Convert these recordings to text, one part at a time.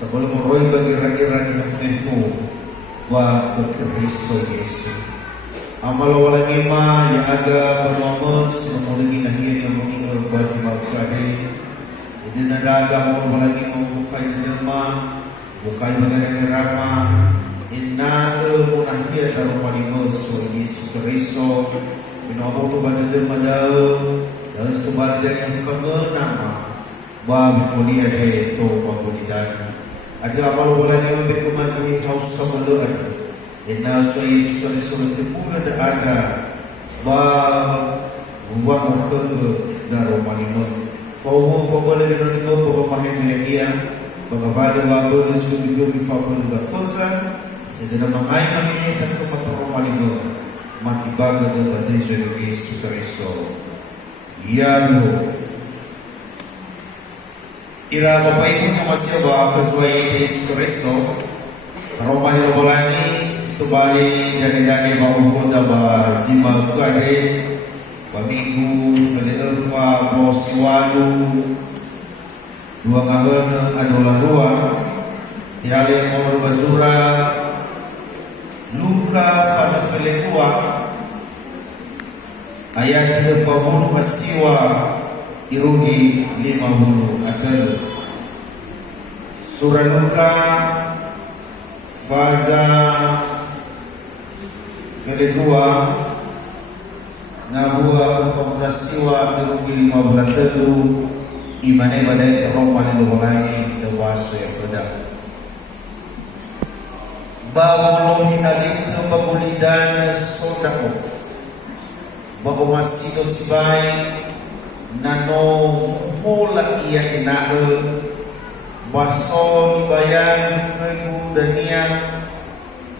sebelum roy bagira-gira ni fefu wa Kristo Yesus. Amal wala ngima ya aga bernomor semulagi nahiya yang meninggal baju malkade. Jadi nadaga mo wala ngima bukai derma, bukai bagara rama. Inna mo nahiya taru palimo so Yesus Kristo. Binobo to bada derma dao, das to bada yang nama. Ba bikulia de to pagulidan. Ada amal wala ngima bikumani hausa malu ada. Inna so Yesus Kristus tempura da aga ba buat muka daro malimo fo boleh dengan itu bahwa mahir dia bagaimana wabah itu juga difabel da fakha sedena mangai mangini tak matro malimo mati baga da badai Yesus Kristus ya do ira bapak ibu masih bawa kesuai Yesus Kristus Roman Lobolani Situbali Jani-jani Bau Kota Ba Zima Fukade Paminggu Felefa Bosiwalu Dua Ngawen Adola Dua Tiale Mor Bazura Luka Fata Felekua Ayat 30 Asiwa Irugi 50 Atel Surah Luka Faza kedua Nabua Fondasiwa Terugi 15 telu Imane badai terompan yang dobolani Dewasu yang beda Bawolohi alim Bagulidan Sodako Bago masih dosbai Nano Mula iya inahe Baso bayang Kegu daniang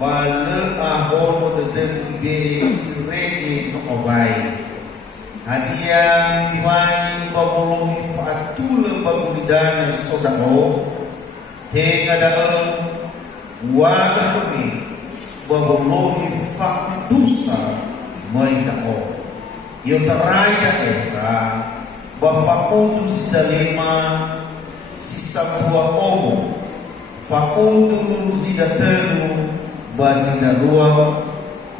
Bale ahono dedeng ide Ireni no obai Hadiah Iwai Babolohi Fatule Bagulidan Sodako Tenga daem Wagami Babolohi Fakdusa Maidao Yo terai da esa Bafakutu sidalima Sisa buah omo Fakutu zidatelu Bazidarua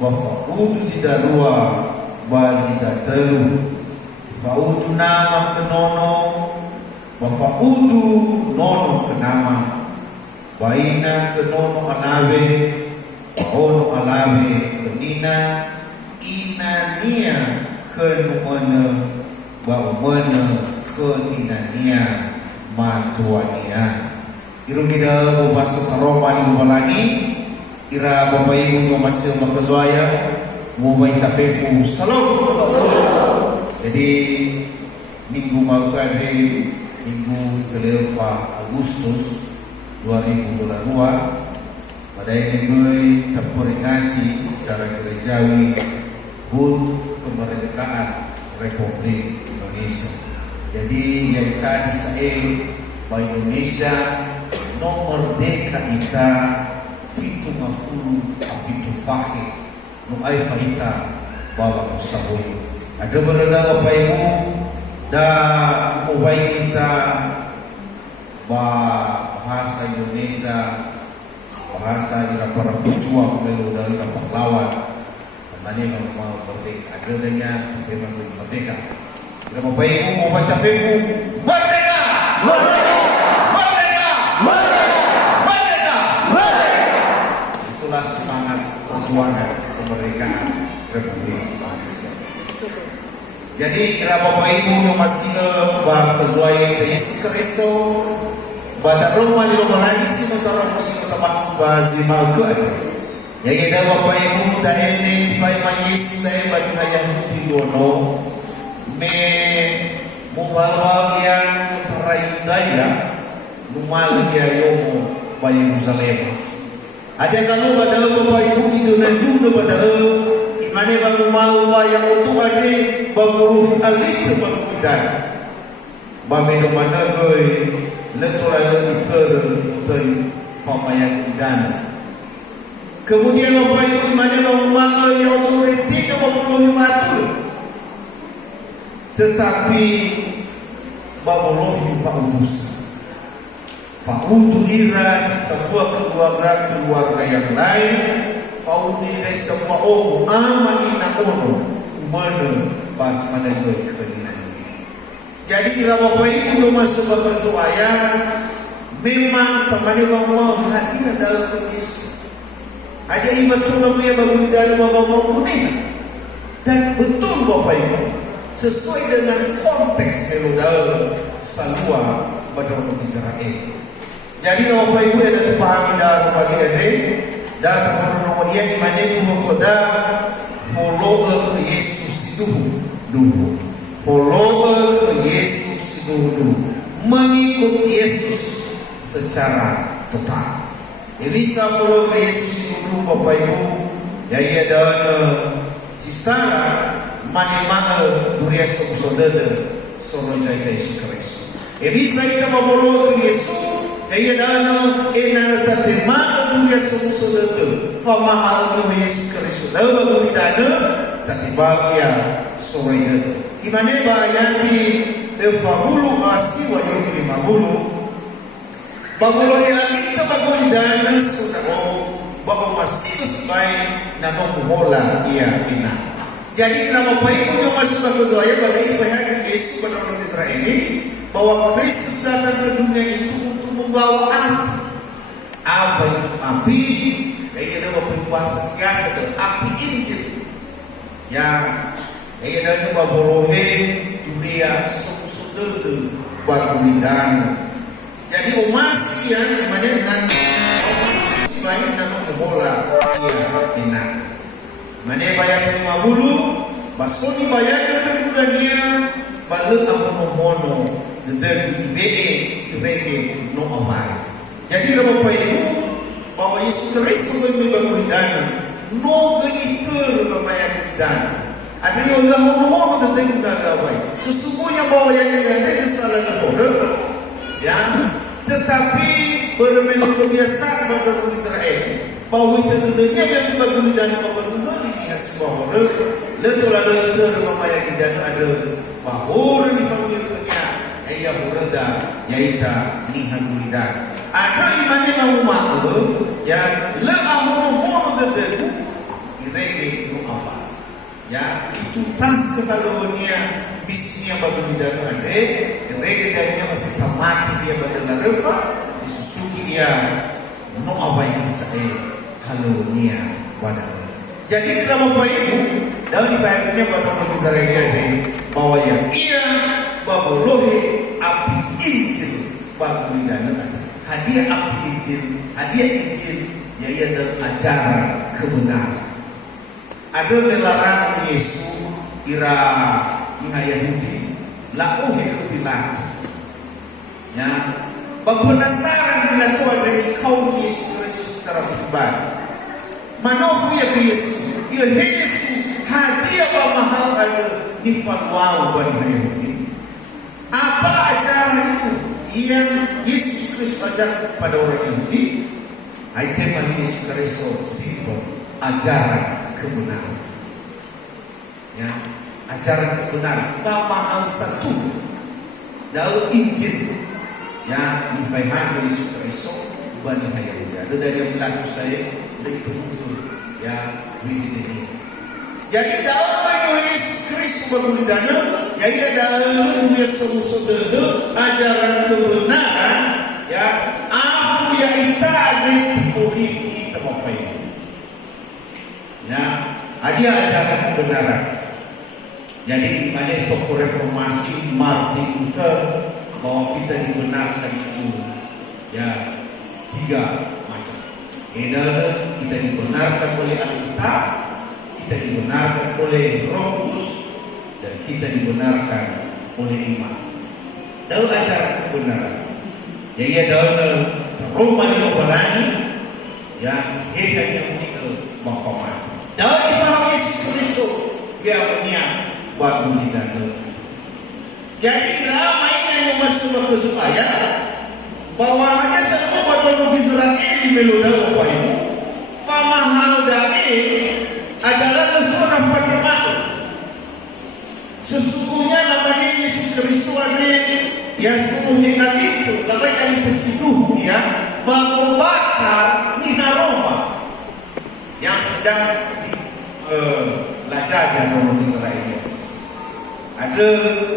Bafakutu zidarua Bazidatelu Fautu nama kenono Bafakutu nono kenama Baina kenono alawe Baono alawe kenina Ina nia kenumana Baumana keninania Matuania Irumida Bubasa Roman Mubalani Ira Bapak Ibu yang masih makazoaya Mubai Tafefu Salam. Jadi Minggu Malkade Minggu Felefa Agustus 2022 pada ini terperingati secara gerejawi HUT kemerdekaan Republik Indonesia. Jadi yaitan saya Bahwa Indonesia nomor deka ita fitu mafulu afitu fahi nuai faita bawa usahoy. Ada berada Bapak Ibu dan ubay kita bahasa Indonesia bahasa ira para pejuang melu dari pahlawan mana yang mau merdeka adanya memang merdeka. Kita Bapak Ibu mau baca Facebook merdeka merdeka merdeka merdeka merdeka merdeka. Itulah semangat perjuangan kemerdekaan Republik Indonesia. Jadi kira Bapak Ibu yang masih berkesuai Yesus Kristus pada rumah di rumah lagi sih notara musik tempat bazi malkuat. Ya kita Bapak Ibu dan ini firman Yesus saya bagi yang di dono me membawa yang perayaan numal ya yomo ba Yerusalem. Ada kalau pada Bapak Ibu itu dan dulu pada imane baru mau yang untuk ada baru alit sebagian. Bami mana goi letulai itu famayan idan. Kemudian Bapak Ibu imane baru mau yang otoriti baru matul. Tetapi baru faulus Faudu ira sebuah keluarga yang lain. Faudu ira sebuah omu amani na ono umano pas menentukan kebenaran. Jadi ira bapak ibu belum masuk ke persoalan. Memang teman-teman mau hadir dalam Yesus. Aja betul namanya bagi dalam bapak kuning. Dan betul bapak ibu sesuai dengan konteks melodal salua pada orang Israel. Jadi bapak ibu ada terpahami dalam bagi ada dan kalau ia imani khoda follow Yesus dulu. Follow Yesus dulu. Mengikut Yesus secara total. Bisa follow Yesus dulu bapak ibu. Ya ia dan sisa mana dunia saudara sono jaita Yesus Kristus. Bisa kita follow Yesus. Ia dan enar terima dunia saudara. Fama halu Yesus Kristus. Lalu bagi dana tertiba ia sore itu. Imane bayati efahulu asiwa yumi mahulu. Bagulo ila kita baguli dana saudara. Bago masih sebaik nano mola ia ina. Jadi kenapa baik pun masuk ke doa pada ibadah Yesus pada orang Israel ini bahwa Kristus datang ke dunia itu untuk membawa api. Apa itu api? Kayak ada bahasa biasa dan api Injil. Yang kayak ada bahwa dunia sudah berkulitan. Jadi umat yang dimana nanti selain nama bola ia enak. Mana bayar 50, basoni bayar kemudian dia balik apa mono, dan IBE no amal. Jadi bapak ibu bahwa Yesus Kristus memberikan no keitur kemayang kita. Ada yang mono dan tidak ada. Sesungguhnya bahwa yang ada kesalahan bodoh, ya. Tetapi berbeda kebiasaan bagi Israel bahwa itu tentunya yang dibagi dan pembentukan ini sebuah hal letul ada itu rumah yang tidak ada bahwa di familinya ia berada yaita nihan mulidan ada imannya mau mahu ya le amu dedeku irege no apa ya itu tas kekalauannya bisnya bagi dan ada irege dan masih mati dia pada refa disusuki dia no apa yang saya kalau nia wadah. Jadi dalam bapak ibu dalam dibayarnya pada orang Israel ini bahwa yang ia babolohe api Injil bagi dan ada hadiah api Injil ya ia dalam ajaran kebenaran. Ada melarang Yesus ira niha Yahudi lakuhe kebilang ya penasaran bila Tuhan dari kaum Yesus Kristus secara pribadi manofu ya Yesus ya Yesus hadiah mahal ada nifal wow bagi Yahudi. Apa ajaran itu yang Yesus Kristus ajar pada orang Yahudi? Tema Yesus Kristus simpel ajaran kebenaran ya ajaran kebenaran fama al satu dalam Injil ya difahami dari Yesus Kristus bani Yahudi. Ada dari yang bilang saya dari itu ya begini. Jadi dalam Yesus Kristus berbudaya ya ia dalam Yesus saudara ajaran kebenaran ya aku ya itagri tipurifi temapai ya ada ajaran kebenaran. Jadi mana tokoh reformasi Martin Luther bahwa kita dibenarkan itu ya 3 macam. Kita dibenarkan oleh Alkitab, kita dibenarkan oleh Roh Kudus, dan kita dibenarkan oleh iman. Dalam ajaran kebenaran, ya ia dalam Roma 5 ya hebat yang meninggal mahkamah. Dalam Islam Yesus Kristus dia punya batu di dalam. Jadi ramai yang masuk ke supaya bahwa hanya semua batu Israel di meloda apa itu, famahal dae adalah nafsu Fatimah. Sesungguhnya nama Yesus Kristus ini ya suruh ingat itu labay ang tersiduh ya bakal ni Roma yang sedang dilajajah oleh Israel. Ada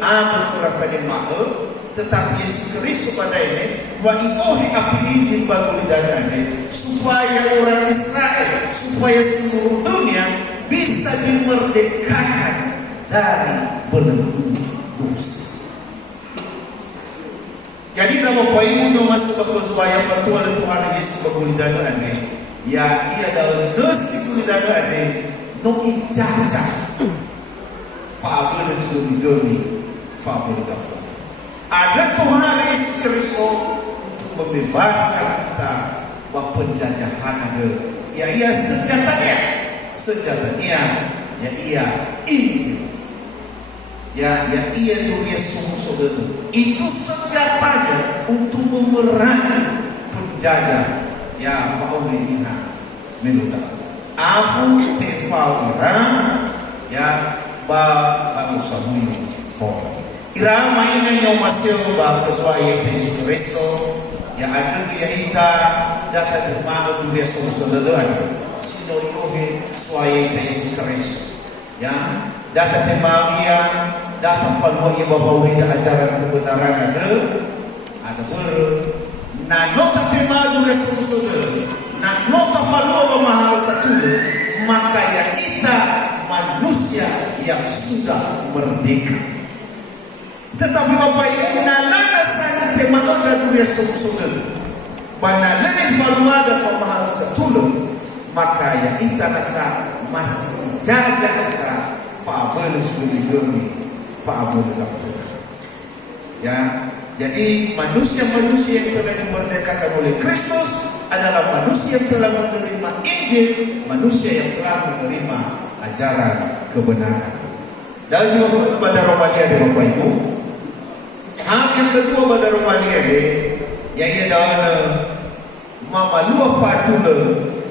beberapa jemaah tetapi Yesus Kristus pada ini wa iohi api injil bagi lidahnya supaya orang Israel, supaya seluruh dunia bisa dimerdekakan dari belenggu dosa. Jadi kalau Bapak Ibu masuk ke supaya pertuan Tuhan Yesus bergulidana ane, ya ia dalam nasi gulidana ane, no ijaja, fabel sudah digoni, fabel gafur. Ada Tuhan Yesus Kristus untuk membebaskan kita dari penjajahan ada. Ya ia senjatanya, ya ia Injil. Ya ia tuh Yesus saudara. Itu senjatanya untuk memerangi penjajah ya Pauli ina menuda. Aku tefal Iran ya bangsa bumi ho. Iran mainan yang masih berkesuai Yesus Kristus ya ada dia ita data dermaga tu Yesus saudara. Sino yohe suai Yesus Kristus ya data temagia data falwa iba bawida ajaran kebenaran ada na nota temagu Yesus na nota falwa mahal satu maka ya kita manusia yang sudah merdeka. Tetapi Bapak Ibu nalana sana temagu dari Yesus mana lebih falwa ada mahal satu maka ya kita rasa masih jaga kita fabel sebelum fabel gafur. Ya, jadi manusia-manusia yang telah dimerdekakan oleh Kristus adalah manusia yang telah menerima Injil, manusia yang telah menerima ajaran kebenaran. Dan juga pada Romalia di Bapak Ibu. Hal yang kedua pada Romalia di, yaitu adalah mamalua fatula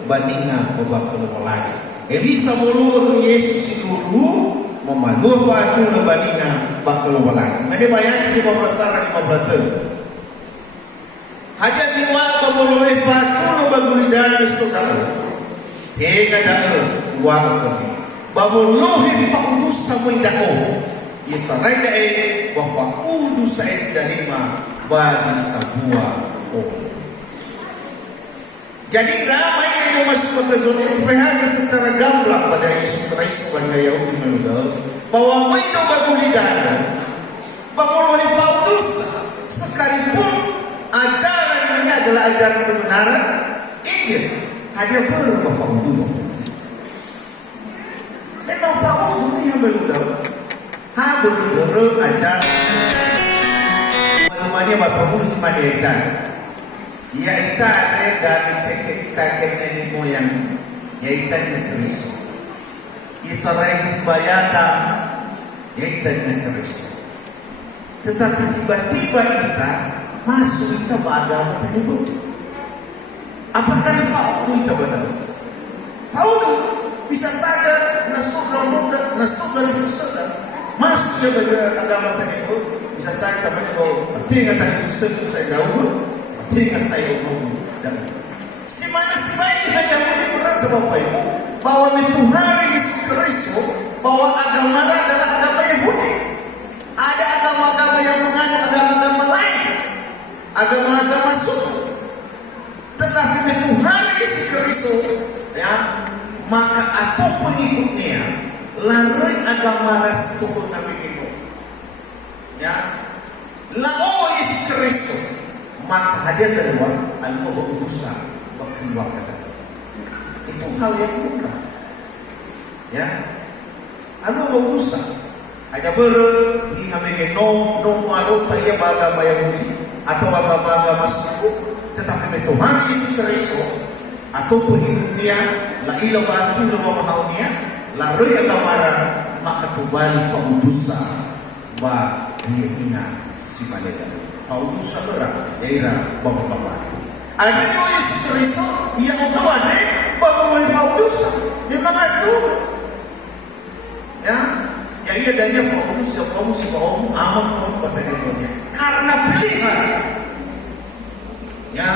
bandingan berbakal lagi. Bisa berubah ke Yesus itu memalua fatula bandingan bakal lagi. Nanti bayar di bawah saran 15. Hajat diwat memalua fatula bagulidana saudara. Tega dah waktu. Babuluhi faudus samui dao. Itu raja wafaudus saya terima bagi sebuah orang. Jadi ramai yang masuk ke zona infahami secara gamblang pada Yesus Kristus bagi Yahudi menuduh bahwa mereka bagulidana bahwa faudus sekalipun ajaran ini adalah ajaran kebenaran Injil hanya berubah faudus. Memang faudus ini yang menuduh betul ajaran mana Bapak Guru semadikan yaitu dari kakek nenek moyang yaitu Kristus. Itu rais bayata yaitu Kristus. Tetapi tiba-tiba kita masuk kita beragama tersebut. Apakah faudu itu benar? Faudu bisa saja nasuk dari Kristus masuk dia beragama tersebut. Bisa saja teman itu tinggal tadi Kristus saya daud. Tinggal saya umum dan si mana saya hanya berarti Bapak Ibu bahwa Tuhan Yesus Kristus bahwa agama adalah agama Yahudi. Ada agama-agama yang mengandung agama-agama lain, agama-agama suku. Tetapi Tuhan Yesus Kristus ya maka atau pengikutnya lalu agama ras suku Nabi itu ya lalu Yesus Kristus maka hadiah kedua adalah berusaha berkeluarga itu hal yang mudah ya anu berusaha aja di hameke no arota ia agama Yahudi atau agama suku tetapi Tuhan Yesus Kristus atau pengikutnya la ila batu la mahaunya la roi agama maka tubali berusaha ba dia ina si maleda faudus berat daerah bapak-bapak. Ada Yesus Kristus yang tahu ada bapak faudus memang itu. Ya, ia dari faudus amat kamu katanya punya. karena pilihan. Ya,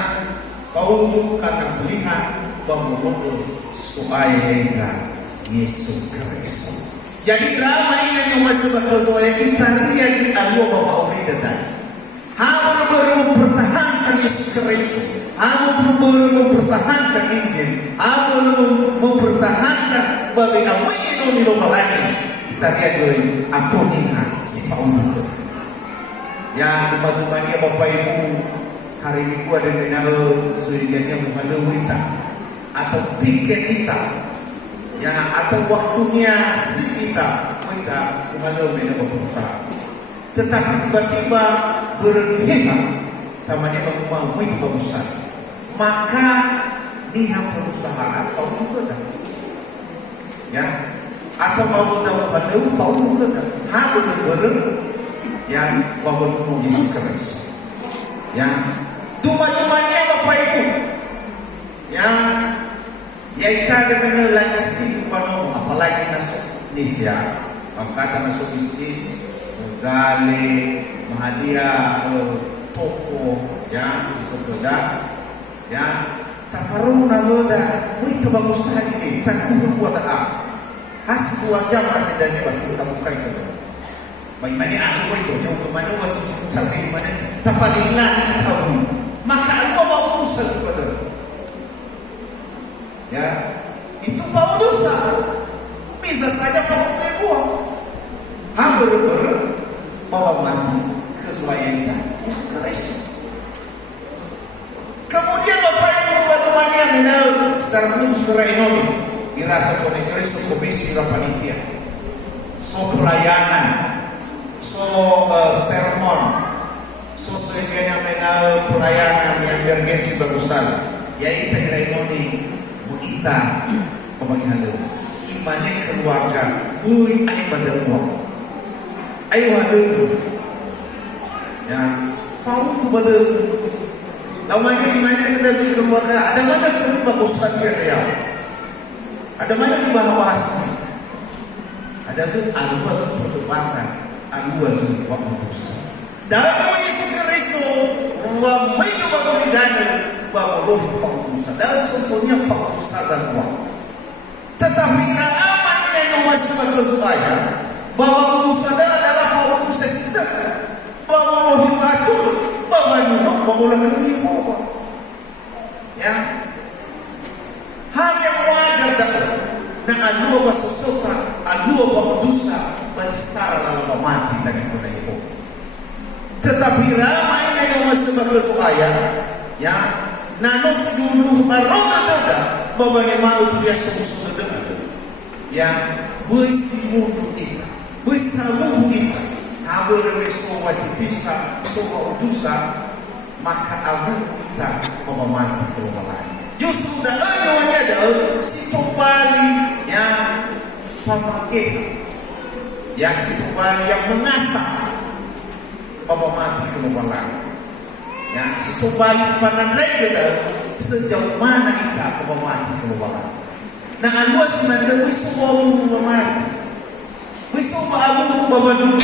faudu karena pilihan bamumoto supaya Yesus Kristus. Jadi ramai yang masih berdoa kita lihat di Allah bahwa orang datang. Hamu baru mempertahankan Yesus Kristus. Hamu baru mempertahankan Injil. Hamu mempertahankan bagi awal ini lagi. Kita lihat dulu apa ini si Paulus. Yang rumah-rumahnya Bapak Ibu hari ini ada kenal sehingga mengalu kita atau tiket kita. Ya, atau waktunya kita mengalu berusaha. Tetapi tiba-tiba berhemat tamanya mau berusaha. Maka niat perusahaan kau juga ya, atau mau dalam pada kau juga harus yang bangun Yesus Kristus. Ya, cuma-cumanya Bapak Ibu yang yaitu dengan lagi panu apalagi masuk bisnis ya, kata masuk bisnis, gali, mahadiah, toko, ya, sesudah, ya, tafarung naloda, itu bagus lagi, tak kurang buat apa? Hasil 2 jam ada dari waktu kita buka itu. Bagaimana aku itu, jauh kemana was sampai mana? Tafadillah tahu, maka aku mau usaha pada. Ya, itu fau dosa. Bisa saja kau berbuat. Hampir bawa mati kesuaian Yesus Kristus. Kemudian Bapak Ibu teman-teman yang mengenal secara khusus ini dirasa oleh Kristus komisi panitia. So pelayanan, so sermon, so sebagainya mengenal pelayanan yang bergensi bagusan. Yaitu ini kita pembagian dulu imannya keluarga ui ayo pada uang ayo ada ya faham tu pada namanya imannya kita di keluarga ada mana pun bagus saja ya ada mana dibahas ada pun aluas perdebatan aluas bagus dalam Yesus Kristus wa mayu bakulidana bahwa roh fokus adalah contohnya fokus dan uang. Tetapi apa yang masih berkesuaian bahwa fokus adalah fokus sesat bahwa roh itu bahwa mengulang ini ya hal yang wajar dapat dan adu sesuatu adu dosa masih salah dalam mati tadi pun itu. Tetapi ramai yang masih berkesuaian ya nano seluruh aroma toda babanya malu tu biasa musuh dengar yang bersimudu kita bersamudu kita haber besowa titisa sowa udusa maka abu kita memamati keluaran justru dalam ada si pembali yang pakai ya si pembali yang mengasah memamati keluaran. Ya, situ balik pada mereka sejauh mana kita memamati keluaran. Nah, anu sebenarnya wisu baru memamati, wisu baru membantu.